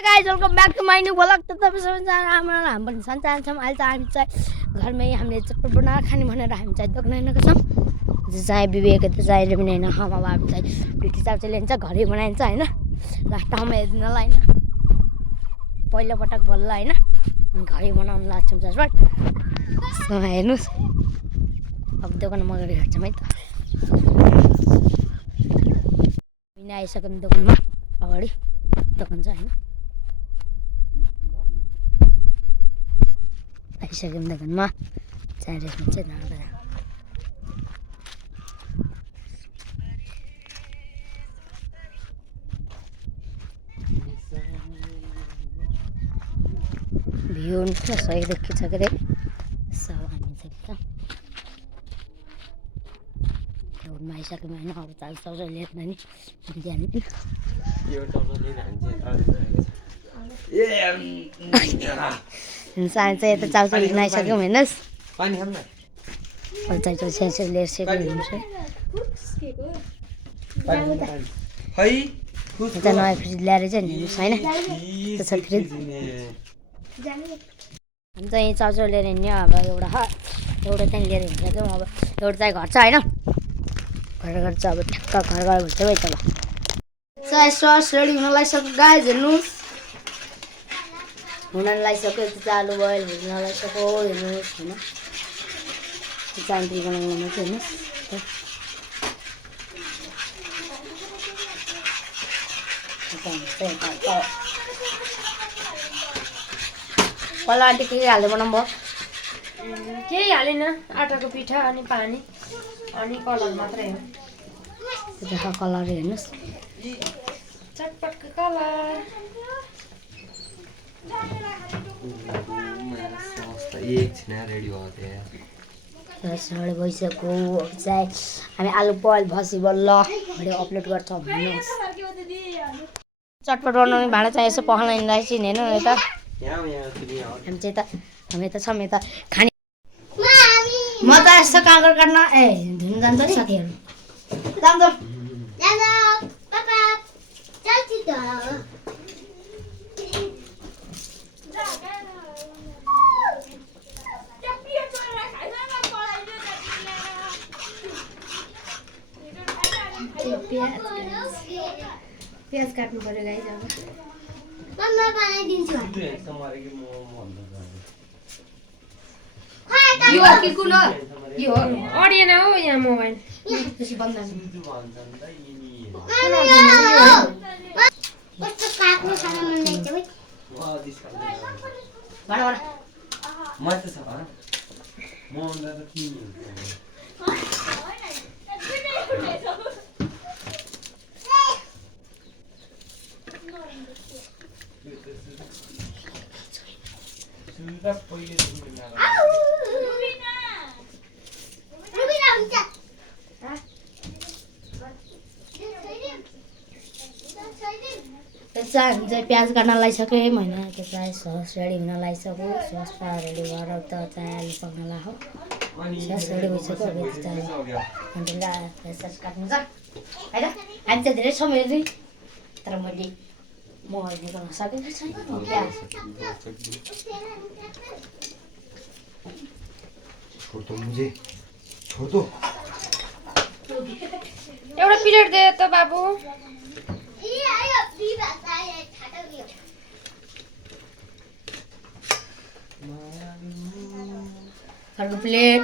Guys welcome back to my new vlog. त तपाईँ सबैजना हाम्रो पनि सन्तान छौँ। अहिले त हामी चाहिँ घरमै हामीले चटपट बनाएर खाने भनेर हामी चाहिँ दोकान आएको छौँ। चाहिँ विवेक त चाहिने पनि होइन, अब हामी चाहिँ ढुटी चाउचाउ लिन्छ, घरै बनाइन्छ होइन। लास्ट ठाउँमा हेर्नुलाई होइन, पहिलोपटक बल्ल होइन घरै बनाउनु लाग्छौँ चटपट। हेर्नुहोस् अब दोकानमा अगाडि हेर्छौँ है त। आइसक्यौँ दोकानमा, अगाडि दोकान छ होइन। आइसक्यौँ दोकानमा, चाइनिजमा चाहिँ जाँदा भ्यू सही देखिन्छ के अरे। सब हामी चाहिँ दोकानमा आइसक्यौँ होइन। अब चाउचाउ लिएर नि बिहान सानो चाहिँ यता चाउचाउ लिन आइसक्यौँ हेर्नुहोस्। चाउचाउ स्याउचाउ लिएर सेकेर हुनुहुन्छ यता नयाँ फ्रिज ल्याएर चाहिँ हेर्नुहोस् होइन। त्यो छ फ्रिज। हामी चाहिँ यहीँ चाउचाउ लिएर हिँड्यो। अब एउटा चाहिँ लिएर हिँडिसक्यौँ। अब एउटा चाहिँ घर छ होइन। घर चाहिँ अब ठ्याक्क घर गयो भने चाहिँ तल चाय सस रेडी हुन लागिसक्यो गाइस हेर्नुहोस्। हुन लागिसक्यो, त्यो आलु बोइल हुन लागिसक्यो हेर्नुहोस् होइन। चाइन्टी बनाउनुमा चाहिँ हेर्नुहोस् पहिला आन्टी के हाल्दै बनाउनु भयो? केही हालेन, आटाको पिठा अनि पानी अनि कलर मात्रै हो। कलर हेर्नुहोस्, चटपटको कलर। रेडी भइसक्यो। चाहिँ हामी आलु बोइल भसी बल्ल भिडियो अपलोड गर्छौँ भन्नुहोस्। चटपट बनाउने भाँडा चाहिँ यसो पखालाइनलाई चिनेन यता। हामी चाहिँ हामी यता छौँ यता खाने। म त यस्तो काँक्रो काट्न धुन जान्छ नि साथीहरू। प्याज काट्नु पर्यो गाइस। अब यो कि कुन हो? यो अडिएन हो यहाँ मोबाइल त्यसै बन्द हामी चाहिँ प्याज काट्न लागिसक्यो है होइन। त्यो चाहिँ सस रेडी हुन लागिसक्यो। सस रेडी भएर त चाहिँ आलु पकाउन लाग्यो। सस रेडी भइसक्यो। अब चाहिँ सस काट्नु छ होइन। हामी चाहिँ धेरै समय दिउँ तर मैले म निकाल्न सकेको छैन। एउटा प्लेट दे त बाबु। अर्को प्लेट।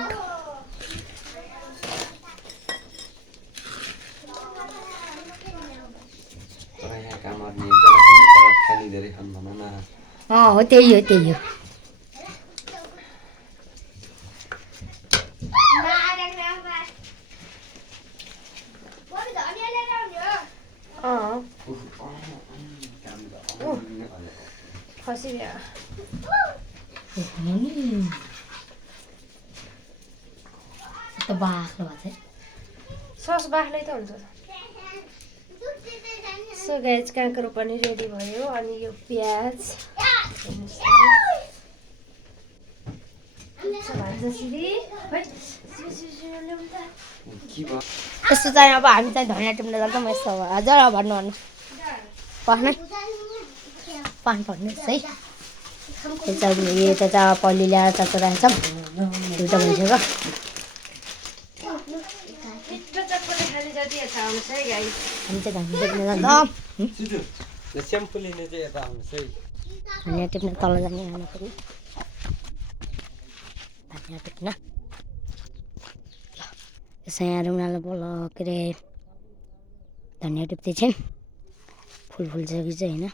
हो त्यही हो त्यही हो। खसी बाख्लो भएको चाहिँ सस बाख्लै त हुन्छ। सो गाइस काँक्रो पनि रेडी भयो। अनि यो प्याज यस्तो चाहिँ अब हामी चाहिँ धनियाँ टिप्न जान्छौँ। यस्तो हजुर भन्नु पानी पर्नेछ है यता चाहिँ पल्ली ल्याएर चाचो राखेछौँ दुइटा भइसक्यो हामी चाहिँ धामी टिप्न जान्छौँ धनियाँ टिप्न तल जाने खाना पनि धनियाँ टिप्न यसै यहाँ रुनाले बोल के अरे धनियाँ टिप्दै छिन् फुल फुल्छ कि चाहिँ होइन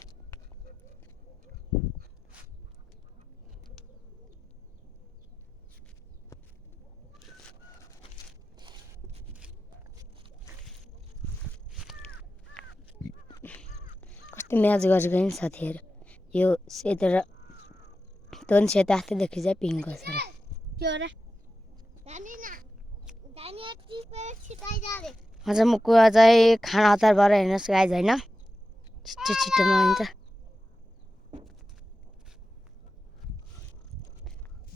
कस्तो म्याच गरेको नि साथीहरू यो सेतो र तन सेतो आस्तेदेखि चाहिँ पिङ्क छ अझ म कुरा चाहिँ खाना हतार भएर हेर्नुहोस् गाइज होइन छिटो छिटोमा हुन्छ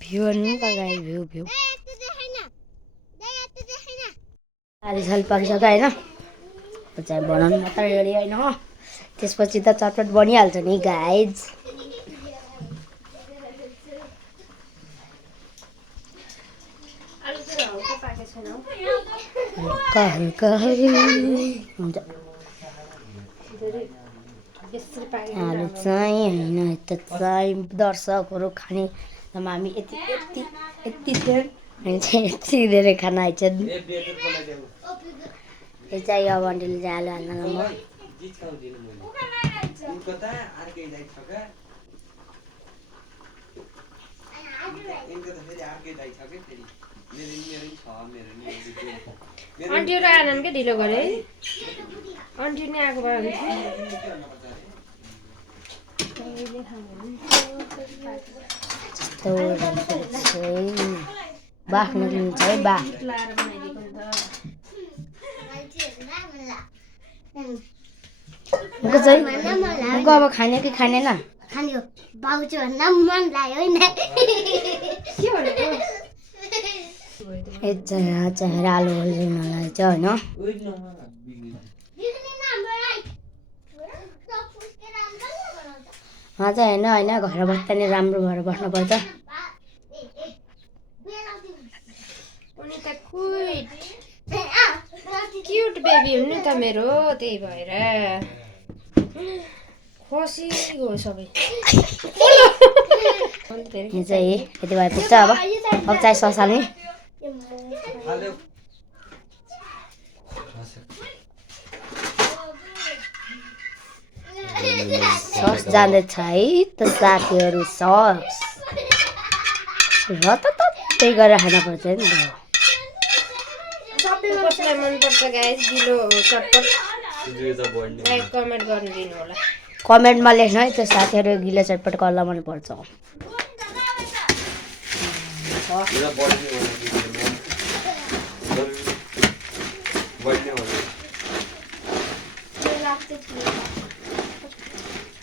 भ्यू हेर्नु त गाइज भ्यू आलु साल पाकिसक्यो होइन चाहिँ बनाउनु मात्रै रेडी होइन हो त्यसपछि त चटपट बनिहाल्छ नि गाइज हल्का हल्का हुन्छ आलु चाहिँ होइन यता चाहिँ दर्शकहरू खाने हामी यति यति यति धेरै हामी चाहिँ यति धेरै खाना आइछन् यो चाहिँ अब आन्टीले चाहिँ आलु हाल्न म आन्टीहरू आएनन् क्या ढिलो गरे आन्टी नै आएको भए बाफ निक्लिन्छ है बाफ अब खाने कि खानेन खाने बाउजू भन्न मन लाग्यो होइन यहाँ चाहिँ आलु हाल्नुलाई चाहिँ होइन चाहिँ होइन घर बस्दा नि राम्रो भएर बस्नुपर्छ क्युट बेबी हुनु त मेरो त्यही भएर खसी गयो सबै यो चाहिँ यति भए पुग्छ अब चाहिँ सस हाल्ने सस जाँदैछ है त साथीहरू सस र त त्यही गरेर खान पर्छ नि त कसलाई मनपर्छ गाइस ढिलो चटपट लाइक कमेन्ट गर्नु दिनु होला कमेन्टमा लेख्नु है त्यो साथीहरू गिलो चटपट कसलाई मनपर्छ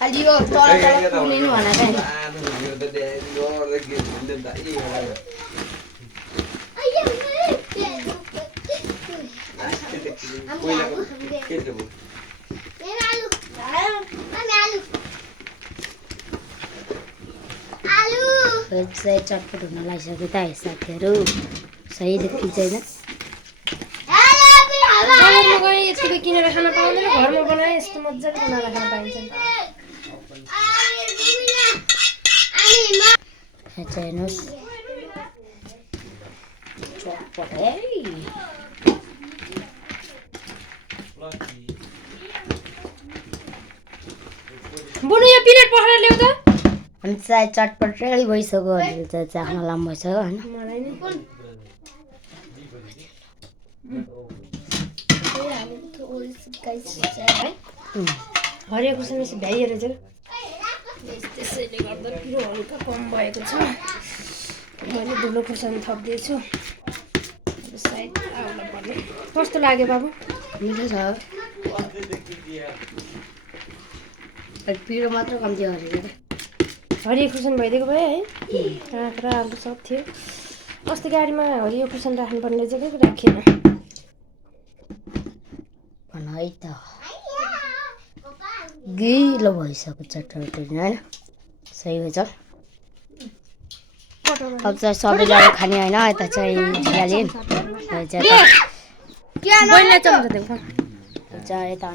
अलि यो तल पुलिनु भनेको चाहिँ चटपट हुन लागिसक्यो त साथीहरू सही देखिँदैन घरमा गएँ यतिको किनेर खान पाउँदैन घरमा बनाएँ यस्तो मजाले बनाएर खान पाइन्छ हेर्नुहोस् चटपट है बुनु यो पिरियड पखाएर ल्याउ त अनि चाहिँ चटपट रेडी भइसक्यो अहिले चाहिँ चाख्न लामो भइसक्यो होइन मलाई नि हरियो खुर्सानी भ्याइएर चाहिँ त्यसैले गर्दा पिरो हल्का कम भएको छ मैले धुलो खुर्सानी थप्दैछु सायद आउला पर्ने कस्तो लाग्यो बाबु मिठो छ पिरो मात्र कम्ती गरेको हरियो खुर्सानी भइदिएको भए है काँक्रा आलु सब थियो अस्ति गाडीमा हरियो खुर्सानी राख्नुपर्ने चाहिँ के राखेन भन है त गिलो भइसक्यो चटपटी होइन सही हो छ अब चाहिँ सबैजना खाने होइन यता चाहिँ झियाले बोल्ने चम्चा देऊ यता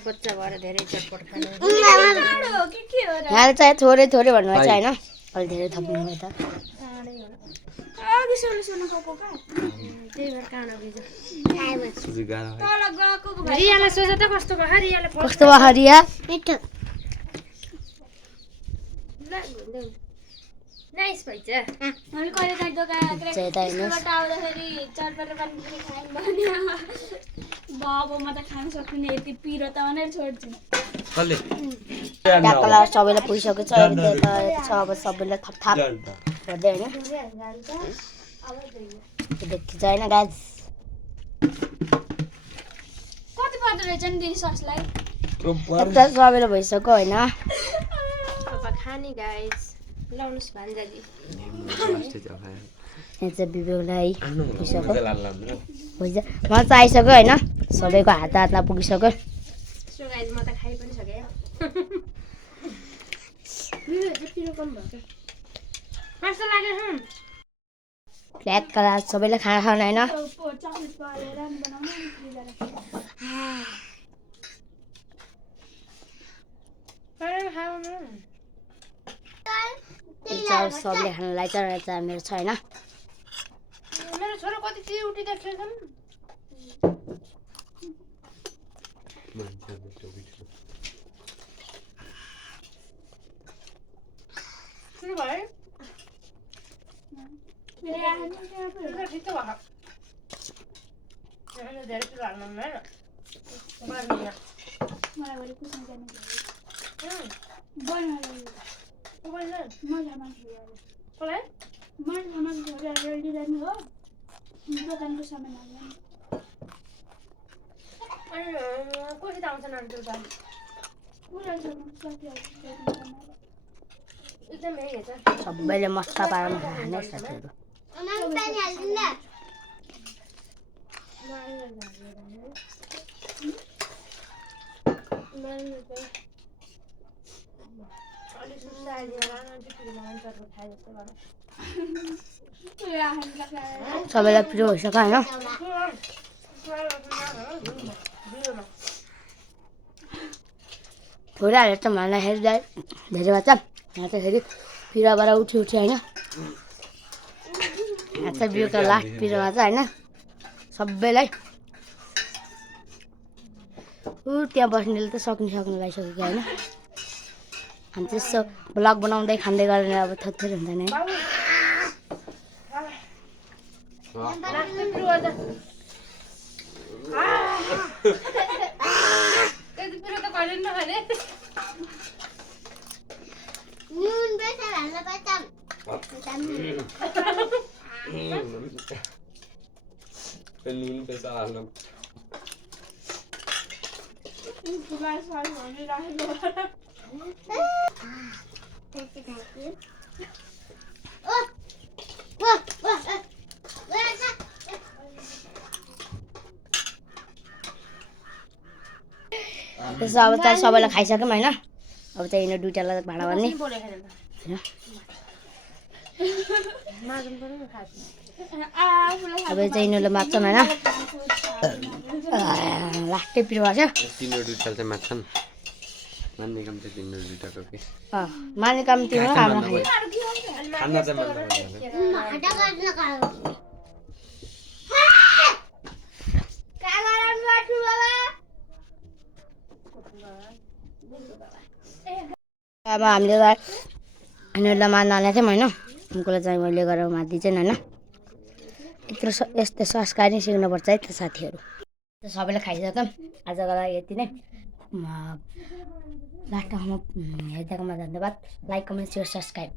बच्चा भएर धेरै चटपट खाने यहाँ चाहिँ थोरै थोरै भन्नुभएको छ होइन अलि धेरै थप्नु भयो त रियालाई सोच त कस्तो भयो रियाले कस्तो भयो रिया मिठो नाइस भइछ मैले कहिले काहीँ दोकान चाहिँ यता हेर्नुहोस् स्कुलबाट आउँदाखेरि चटपटे पानीपुरी खायौँ भने बाबु म त खान सक्दिनँ यति पिरो त भनेर छोड्छु ट्याक्कला सबैलाई पुगिसकेको छ अहिले त छ अब सबैलाई थपथाप गर्दै होइन देखि चाहिँ होइन गाज कति पर्दो रहेछ नि दिदी ससलाई यता सबैलाई भइसक्यो होइन अब खाने गाइस लाउनुस् भान्जाजी यहाँ चाहिँ विवेकलाई पुगिसक्यो हुन्छ म चाहिँ आइसक्यो होइन सबैको हात हातमा पुगिसक्यो सो गाइस म त खाइ पनि सकेँ पिरो कम भयो कस्तो लाग्यो फ्ल्याटका सबैलाई खाना खानु होइन सबले खानलाई चाहिँ मेरो छ होइन मेरो छोरो कति चाहिँ उठिरहेको छ सुरु भयो ठिक भयो धेरै पिरो हाल्नु दोकानको सामान कति आउँछ नानी एउटा एकदम हेर्छ सबैले मस्ता पारेर खाने साथीहरू सबैलाई पिरो भइसक्यो होइन थोरै हालेर त भन्दाखेरि धेरै भन्छ यहाँ त फेरि पिरोबाट उठ्यो होइन यहाँ चाहिँ बिउको लास्ट पिरोमा चाहिँ होइन सबैलाई त्यहाँ बस्नेले त सक्नु लागिसक्यो होइन हामी चाहिँ यसो ब्लग बनाउँदै खाँदै गरेर अब थोरै हुँदैन है नुन बेसी हाल्न पर्छ नुन पैसा हाल्नु त्यसो अब चाहिँ सबैलाई खाइसक्यौँ होइन अब चाहिँ यिनीहरू दुइटालाई भाडा भन्ने अब चाहिँ यिनीहरूले माग्छन् होइन लास्टै पिरो भएको छ तिनीहरू दुईटा चाहिँ मान्छन् मान्ने काम चाहिँ तिनीहरू दुईटाको कि माने काम तिम्रो हाम्रो खाने खाना चाहिँ अब हामीले त यिनीहरूलाई मान्न हालेको थियौँ होइन उनीहरूलाई चाहिँ मैले गरेर मानिदिन्छन् होइन यत्रो यस्तो संस्कार नै सिक्नुपर्छ है त साथीहरू सबैले खाइसक्यौँ आजको लागि यति नै लास्टमा हेरिदिएकोमा धन्यवाद लाइक कमेन्ट सेयर सब्सक्राइब